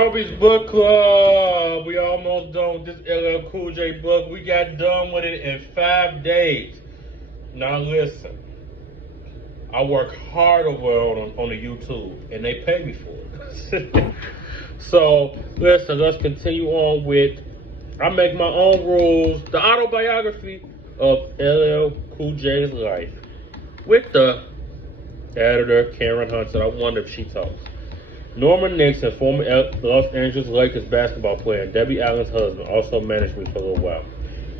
Kobe's Book Club. We almost done with this LL Cool J book. We got done with it in 5 days. Now listen, I work hard over on the YouTube, and they pay me for it. So listen, let's continue on with I Make My Own Rules, the autobiography of LL Cool J's life, with the editor Karen Hunter. I wonder if she talks. Norman Nixon, former Los Angeles Lakers basketball player, and Debbie Allen's husband, also managed me for a little while.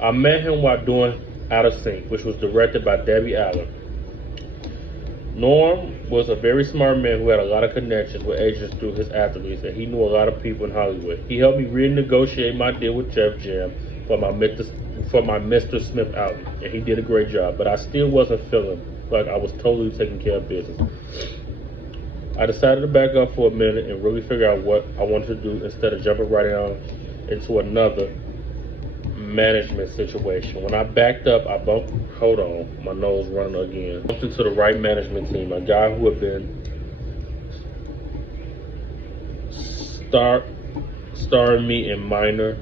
I met him while doing Out of Sync, which was directed by Debbie Allen. Norm was a very smart man who had a lot of connections with agents through his athletes, and he knew a lot of people in Hollywood. He helped me renegotiate my deal with Jeff Jam for my Mr. Smith album, and he did a great job, but I still wasn't feeling like I was totally taking care of business. I decided to back up for a minute and really figure out what I wanted to do instead of jumping right on into another management situation. When I backed up, I bumped, hold on, my nose running again. Bumped into the right management team, a guy who had been starring me in Minor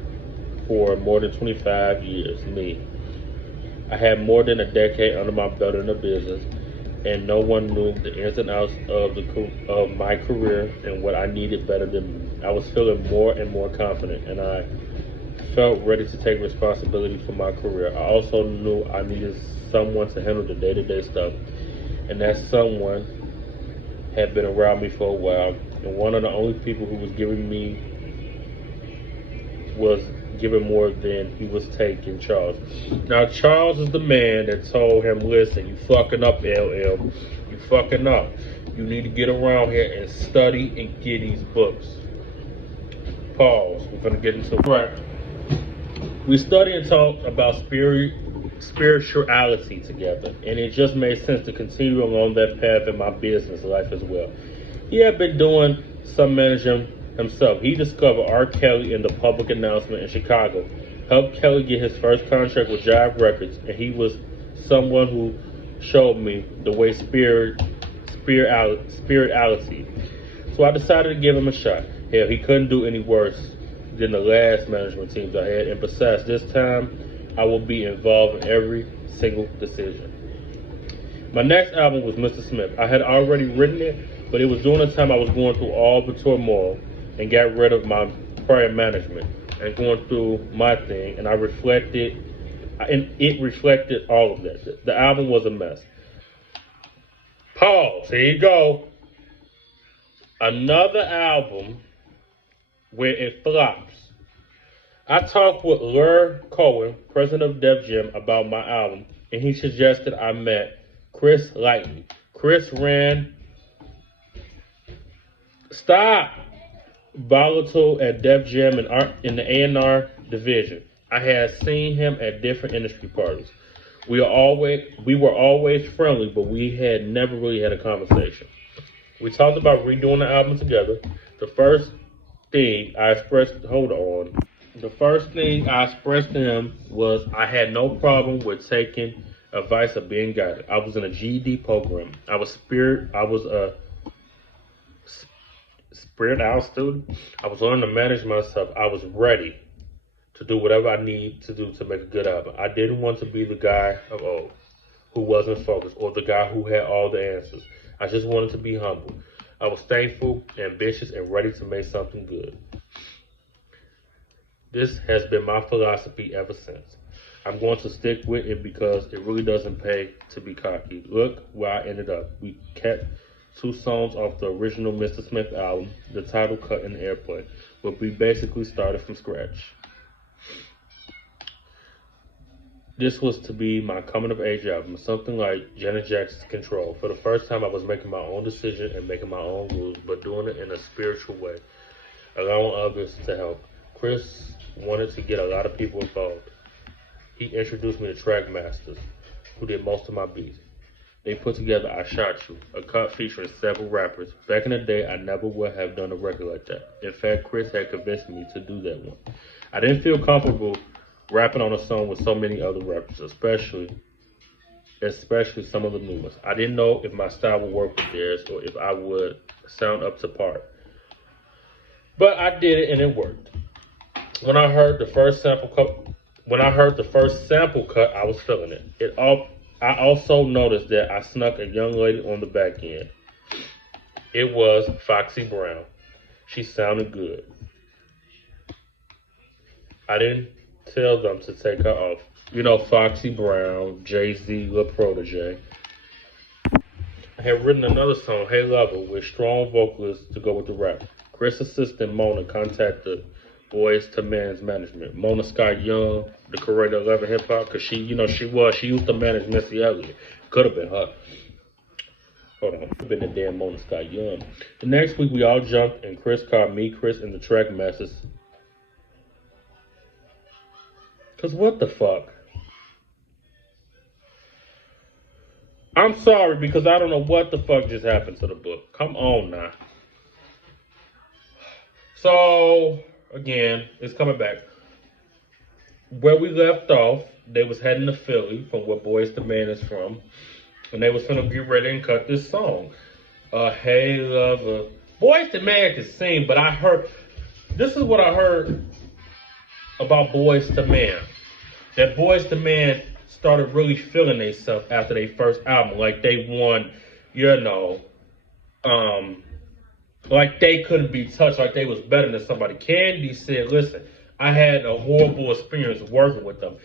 for more than 25 years, me. I had more than a decade under my belt in the business, and no one knew the ins and outs of my career and what I needed better than me. I was feeling more and more confident, and I felt ready to take responsibility for my career. I also knew I needed someone to handle the day-to-day stuff, and that someone had been around me for a while, and one of the only people who was giving more than he was taking, Charles. Now, Charles is the man that told him, listen, you fucking up, LL. You fucking up. You need to get around here and study and get these books. Pause. We're going to get into it. Right. We studied and talked about spirituality together, and it just made sense to continue along that path in my business life as well. He had been doing some managing himself. He discovered R. Kelly in the public announcement in Chicago, helped Kelly get his first contract with Jive Records, and he was someone who showed me the way spirituality. So I decided to give him a shot. Hell, he couldn't do any worse than the last management teams I had, and besides, this time I will be involved in every single decision. My next album was Mr. Smith. I had already written it, but it was during the time I was going through all the turmoil and got rid of my prior management and going through my thing, and it reflected all of that. The album was a mess. Pause. Here you go. Another album where it flops. I talked with Lur Cohen, president of Def Jam, about my album, and he suggested I met Chris Lighty. Chris ran volatile at Def Jam in the A&R division. I had seen him at different industry parties. We were always friendly, but we had never really had a conversation. We talked about redoing the album together. The first thing I expressed to him was I had no problem with taking advice of being guided. I was in a GED program. I was a spirit out student. I was learning to manage myself. I was ready to do whatever I need to do to make a good album. I didn't want to be the guy of old who wasn't focused or the guy who had all the answers. I just wanted to be humble. I was thankful, ambitious, and ready to make something good. This has been my philosophy ever since. I'm going to stick with it because it really doesn't pay to be cocky. Look where I ended up. We kept 2 songs off the original Mr. Smith album, the title cut in the airplane, but we basically started from scratch. This was to be my coming of age album, something like Janet Jackson's Control. For the first time, I was making my own decision and making my own rules, but doing it in a spiritual way, allowing others to help. Chris wanted to get a lot of people involved. He introduced me to Trackmasters, who did most of my beats. They put together I Shot You, a cut featuring several rappers. Back in the day, I never would have done a record like that. In fact, Chris had convinced me to do that one. I didn't feel comfortable rapping on a song with so many other rappers, especially some of the new ones. I didn't know if my style would work with theirs or if I would sound up to par. But I did it and it worked. When I heard the first sample cut, I was feeling it. I also noticed that I snuck a young lady on the back end. It was Foxy Brown. She sounded good. I didn't tell them to take her off. You know, Foxy Brown, Jay-Z, Le Protege. I had written another song, Hey Lover, with strong vocalists to go with the rap. Chris' assistant Mona contacted Boys to Man's management. Mona Scott Young, the creator of Love and Hip Hop, because she used to manage Missy Elliott. Could have been her. Hold on, could have been the damn Mona Scott Young. The next week we all jumped and Chris called me, Chris, and the track masters. Cause what the fuck? I'm sorry because I don't know what the fuck just happened to the book. Come on now. So again, it's coming back. Where we left off, they was heading to Philly from where Boys to Man is from, and they was gonna get ready and cut this song. Hey Lover. Boys to Man can sing, but this is what I heard about Boys to Man. That Boys to Man started really feeling themselves after their first album. Like they won, like they couldn't be touched, like they was better than somebody. Candy said, listen, I had a horrible experience working with them.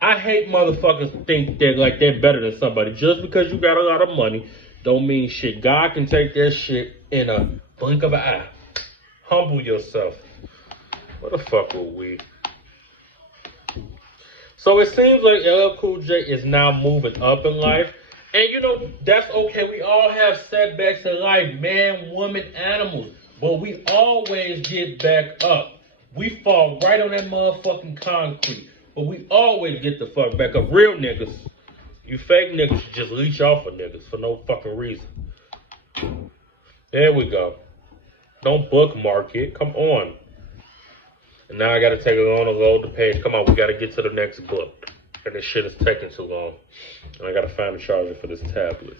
I hate motherfuckers think that like they're better than somebody. Just because you got a lot of money don't mean shit. God can take that shit in a blink of an eye. Humble yourself. What the fuck were we? So it seems like LL Cool J is now moving up in life. And that's okay. We all have setbacks in life, man, woman, animals. But we always get back up. We fall right on that motherfucking concrete. But we always get the fuck back up. Real niggas. You fake niggas just leech off of niggas for no fucking reason. There we go. Don't bookmark it. Come on. And now I gotta take it on to load the page. Come on, we gotta get to the next book. And this shit is taking too long. And I gotta find the charger for this tablet.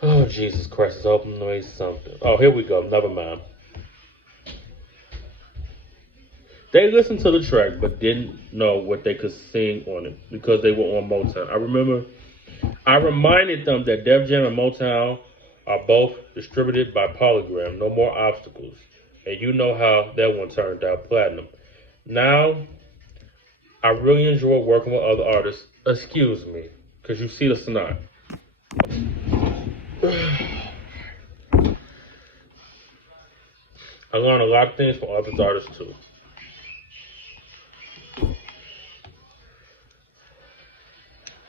Oh, Jesus Christ, it's open noise something. Oh, here we go, never mind. They listened to the track, but didn't know what they could sing on it because they were on Motown. I reminded them that Def Jam and Motown are both distributed by Polygram. No more obstacles. And you know how that one turned out, platinum. Now, I really enjoy working with other artists. Excuse me, because you see the snot. I learned a lot of things from other artists too.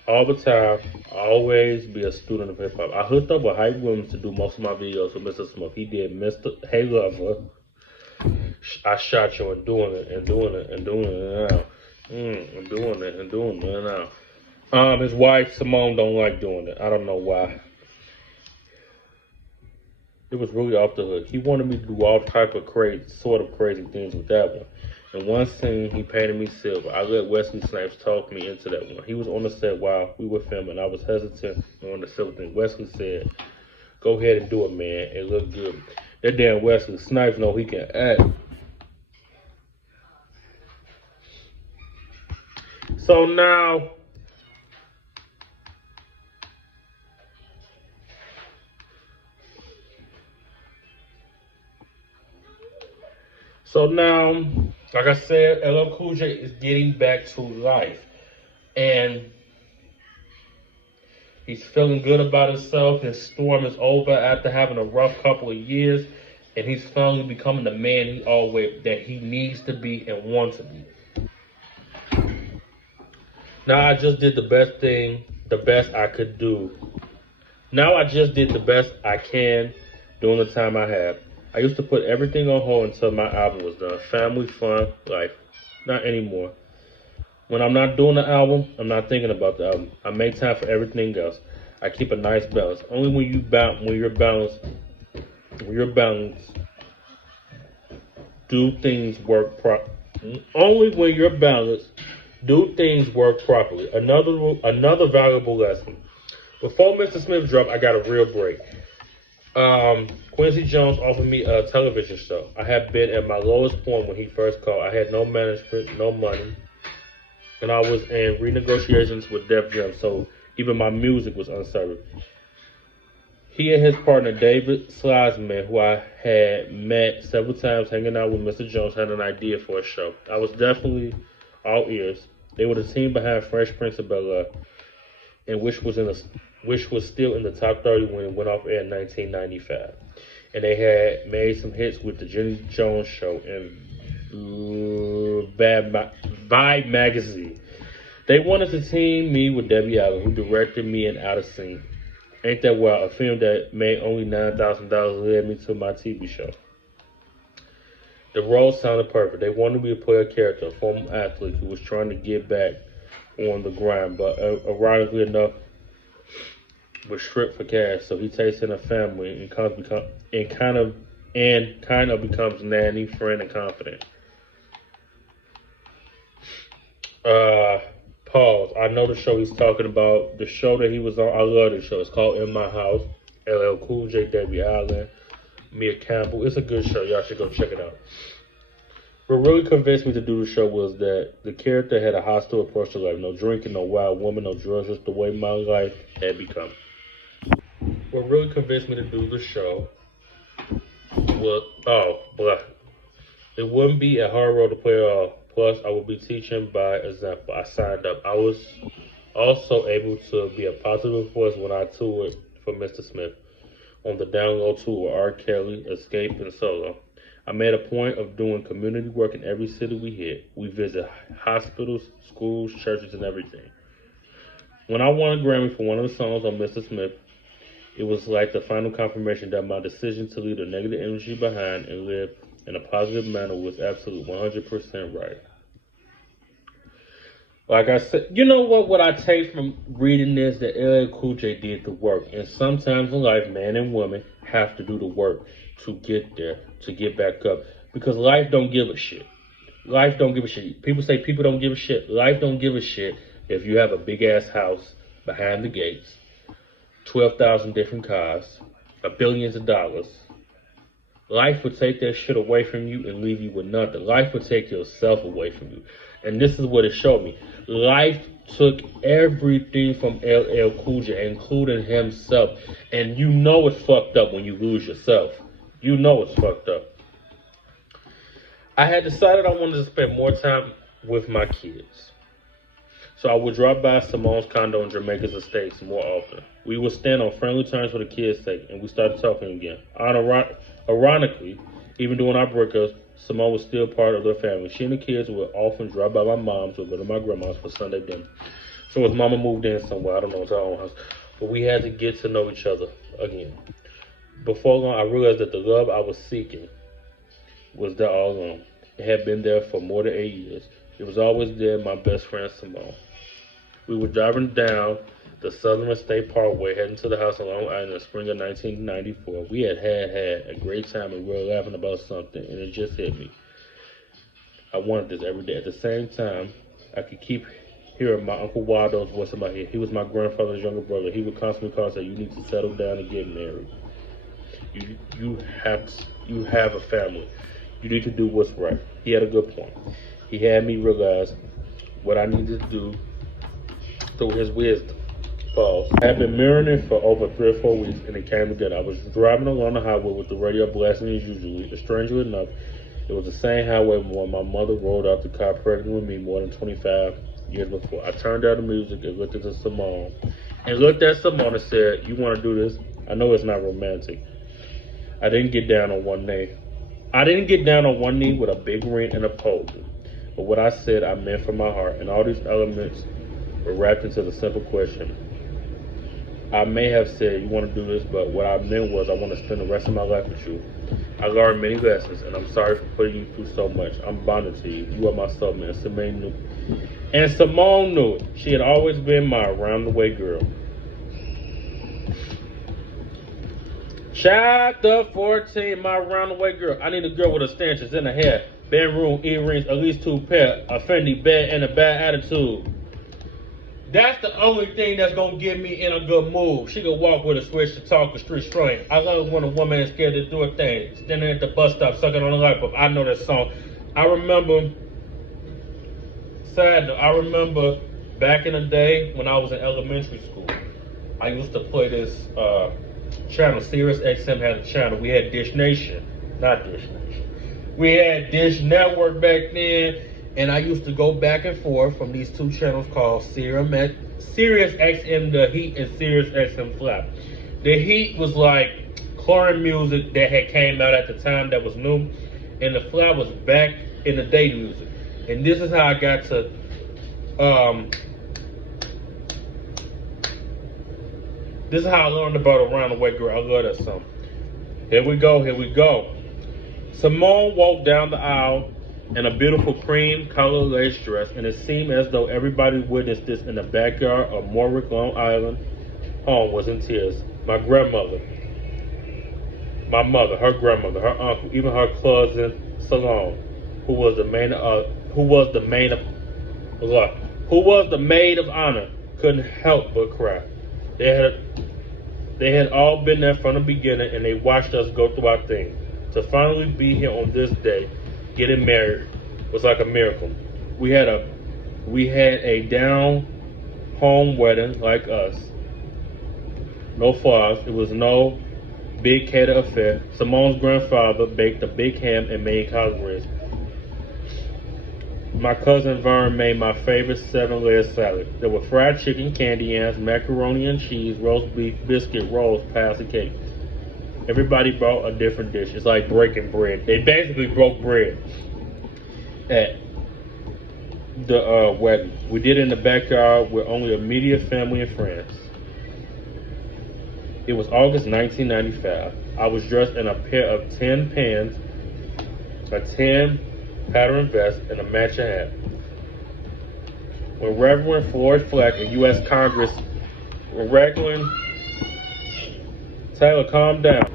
All the time, I always be a student of hip hop. I hooked up with Hype Williams to do most of my videos with Mr. Smoke. He did Mr. Hey Lover. I shot you and doing it and doing it and doing it now. And doing it and doing it now. His wife Simone don't like doing it. I don't know why. It was really off the hook. He wanted me to do all type of crazy things with that one. In one scene, he painted me silver. I let Wesley Snipes talk me into that one. He was on the set while we were filming. I was hesitant on the silver thing. Wesley said, "Go ahead and do it, man. It looked good." That damn Wesley Snipes know he can act. So now, like I said, LL Cool J is getting back to life. And he's feeling good about himself. His storm is over after having a rough couple of years. And he's finally becoming the man that he needs to be and wants to be. Now I just did the best I could do. Now I just did the best I can during the time I have. I used to put everything on hold until my album was done. Family, fun, life. Not anymore. When I'm not doing the album, I'm not thinking about the album. I make time for everything else. I keep a nice balance. Only when you're balanced, do things work Only when you're balanced, do things work properly. Another valuable lesson. Before Mr. Smith dropped, I got a real break. Quincy Jones offered me a television show. I had been at my lowest point when he first called. I had no management, no money, and I was in renegotiations with Def Jam, so even my music was uncertain. He and his partner David Slosman, who I had met several times hanging out with Mr. Jones, had an idea for a show. I was definitely all ears. They were the team behind Fresh Prince of Bel-Air, and which was still in the top 30 when it went off air in 1995. And they had made some hits with the Jenny Jones Show and Vibe magazine. They wanted to team me with Debbie Allen, who directed me in Out of Scene. Ain't That Wild, a film that made only $9,000, led me to my TV show. The role sounded perfect. They wanted me to play a character, a former athlete who was trying to get back on the grind, but ironically enough, was stripped for cash. So he takes in a family and kind of becomes nanny, friend, and confident. Pause. I know the show he's talking about. The show that he was on, I love this show. It's called In My House. LL Cool J, Debbie Allen, Mia Campbell. It's a good show. Y'all should go check it out. What really convinced me to do the show was that the character had a hostile approach to life. No drinking, no wild woman, no drugs. Just the way my life had become. What really convinced me to do the show was, it wouldn't be a hard role to play at all. Plus, I would be teaching by example. I signed up. I was also able to be a positive force when I toured for Mr. Smith on the download tour with R. Kelly, Escape, and Solo. I made a point of doing community work in every city we hit. We visit hospitals, schools, churches, and everything. When I won a Grammy for one of the songs on Mr. Smith, it was like the final confirmation that my decision to leave the negative energy behind and live in a positive manner was absolutely 100% right. Like I said, you know what I take from reading this? That LL Cool J did the work. And sometimes in life, man and woman have to do the work to get there, to get back up. Because life don't give a shit. Life don't give a shit. People say people don't give a shit. Life don't give a shit if you have a big-ass house behind the gates, 12,000 different cars, billions of dollars. Life would take that shit away from you and leave you with nothing. Life would take yourself away from you. And this is what it showed me. Life took everything from LL Cool J, including himself. And you know it's fucked up when you lose yourself. You know it's fucked up. I had decided I wanted to spend more time with my kids. So I would drop by Simone's condo in Jamaica's Estates more often. We would stand on friendly terms for the kids' sake, and we started talking again. Ironically, even during our breakups, Simone was still part of their family. She and the kids would often drop by my mom's or go to my grandma's for Sunday dinner. So as mama moved in somewhere, I don't know, to her own house, but we had to get to know each other again. Before long, I realized that the love I was seeking was there all along. It had been there for more than 8 years. It was always there, my best friend Simone. We were driving down the Southern State Parkway, heading to the house on Long Island in the spring of 1994. We had a great time, and we were laughing about something, and it just hit me. I wanted this every day. At the same time, I could keep hearing my Uncle Waldo's voice in my head. He was my grandfather's younger brother. He would constantly call and say, "You need to settle down and get married. You have a family. You need to do what's right." He had a good point. He had me realize what I needed to do through his wisdom. Pause. I had been mirroring it for over 3 or 4 weeks, and it came together. I was driving along the highway with the radio blasting as usually. Strangely enough, it was the same highway when my mother rolled out the car pregnant with me more than 25 years before. I turned down the music and looked at Simone. And said, "You want to do this? I know it's not romantic." I didn't get down on one knee. With a big ring and a pole. But what I said, I meant from my heart. And all these elements were wrapped into the simple question. I may have said, "You want to do this," but what I meant was, I want to spend the rest of my life with you. I learned many lessons, and I'm sorry for putting you through so much. I'm bonded to you. You are my soulmate. And Simone knew it. She had always been my around-the-way girl. Chapter 14, my around-the-way girl. I need a girl with extensions in her hair, bedroom earrings, at least 2 pair, a Fendi bed, and a bad attitude. That's the only thing that's gonna get me in a good mood. She could walk with a switch to talk a street straight. I love when a woman is scared to do a thing. Standing at the bus stop, sucking on the light bulb. I know that song. I remember, sad though, I remember back in the day when I was in elementary school, I used to play this channel. Sirius XM had a channel. We had Dish Nation, not Dish Nation. We had Dish Network back then. And I used to go back and forth from these two channels called Sirius XM The Heat and Sirius XM Flap. The Heat was like chlorine music that had came out at the time that was new, and the Flap was back in the day music. And this is how I got to this is how I learned about Around the Way Girl. I love that song. Here we go, here we go. Simone walked down the aisle in a beautiful cream color lace dress, and it seemed as though everybody witnessed this in the backyard of Morwick, Long Island home was in tears. My grandmother, my mother, her grandmother, her uncle, even her cousin Salome, who was the maid of honor, couldn't help but cry. They had all been there from the beginning, and they watched us go through our thing. To finally be here on this day, getting married, was like a miracle. We had a down home wedding like us. No flowers. It was no big catered affair. Simone's grandfather baked a big ham and made collard greens. My cousin Vern made my favorite 7-layer salad. There were fried chicken, candy yams, macaroni and cheese, roast beef, biscuit rolls, pies, and cake. Everybody brought a different dish. It's like breaking bread. They basically broke bread at the wedding. We did it in the backyard with only immediate family and friends. It was August 1995. I was dressed in a pair of tan pants, a tan pattern vest, and a matching hat. When Reverend Floyd Flack, a U.S. Congress, Taylor, calm down.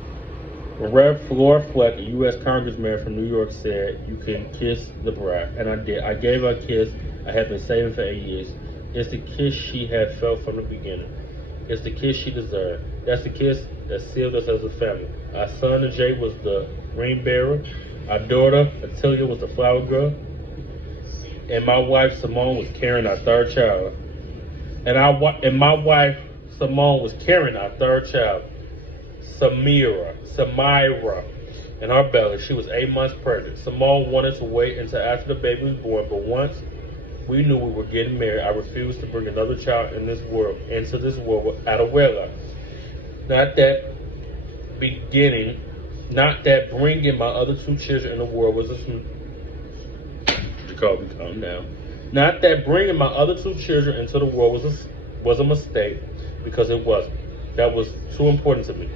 When Rev Floyd Fleck, a U.S. Congressman from New York, said, "You can kiss the bride," and I did. I gave her a kiss I had been saving for 8 years. It's the kiss she had felt from the beginning. It's the kiss she deserved. That's the kiss that sealed us as a family. Our son, Jay, was the ring bearer. Our daughter, Atilia, was the flower girl. And my wife, Simone, was carrying our third child. And my wife, Simone, was carrying our third child, Samira, in her belly. She was 8 months pregnant. Simone wanted to wait until after the baby was born, but once we knew we were getting married, I refused to bring another child into this world without a wedlock. Not that bringing my other two children in the world was Jacoby, calm down. Not that bringing my other two children into the world was a mistake, because it wasn't. That was too important to me.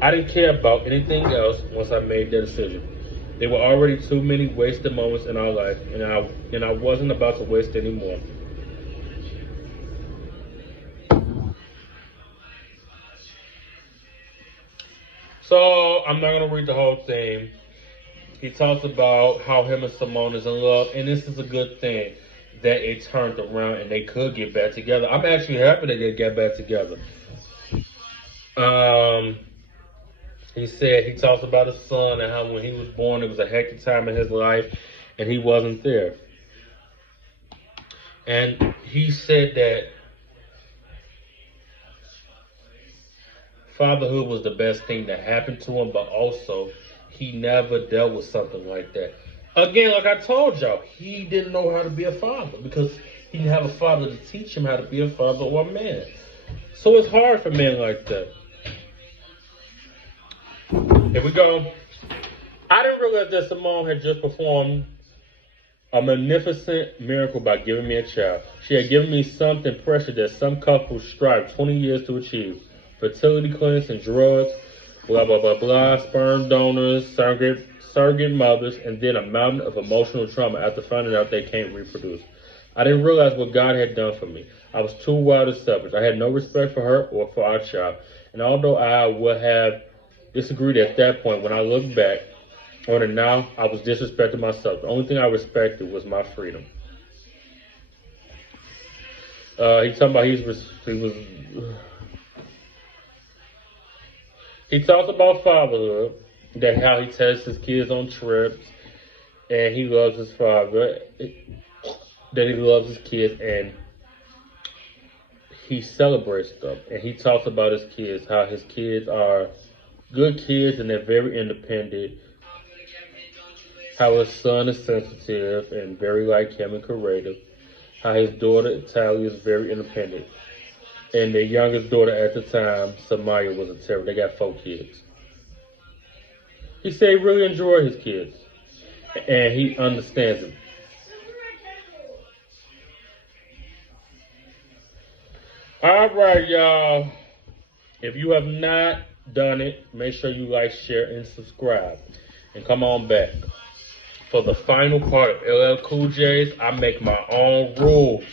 I didn't care about anything else once I made that decision. There were already too many wasted moments in our life, and I wasn't about to waste any more. So I'm not gonna read the whole thing. He talks about how him and Simone is in love, and this is a good thing that it turned around and they could get back together. I'm actually happy that they get back together. He said he talks about his son and how when he was born it was a hectic time in his life and he wasn't there. And he said that fatherhood was the best thing that happened to him, but also he never dealt with something like that. Again, like I told y'all, he didn't know how to be a father because he didn't have a father to teach him how to be a father or a man. So it's hard for men like that. Here we go. I didn't realize that Simone had just performed a magnificent miracle by giving me a child. She had given me something precious that some couples strive 20 years to achieve. Fertility clinics and drugs, blah, blah, blah, blah, sperm donors, surrogate mothers, and then a mountain of emotional trauma after finding out they can't reproduce. I didn't realize what God had done for me. I was too wild and selfish. I had no respect for her or for our child. And although I would have disagreed at that point, when I look back on it now, I was disrespecting myself. The only thing I respected was my freedom. He talking about he talked about fatherhood, that how he takes his kids on trips, and he loves his father, that he loves his kids, and he celebrates them. And he talks about his kids, how his kids are good kids and they're very independent. How his son is sensitive and very like him and creative. How his daughter Talia is very independent. And their youngest daughter at the time, Samaya, was a terror. They got 4 kids. He said he really enjoyed his kids. And he understands them. All right, y'all. If you have not done it, make sure you like, share, and subscribe. And come on back. For the final part of LL Cool J's, I make my own rules.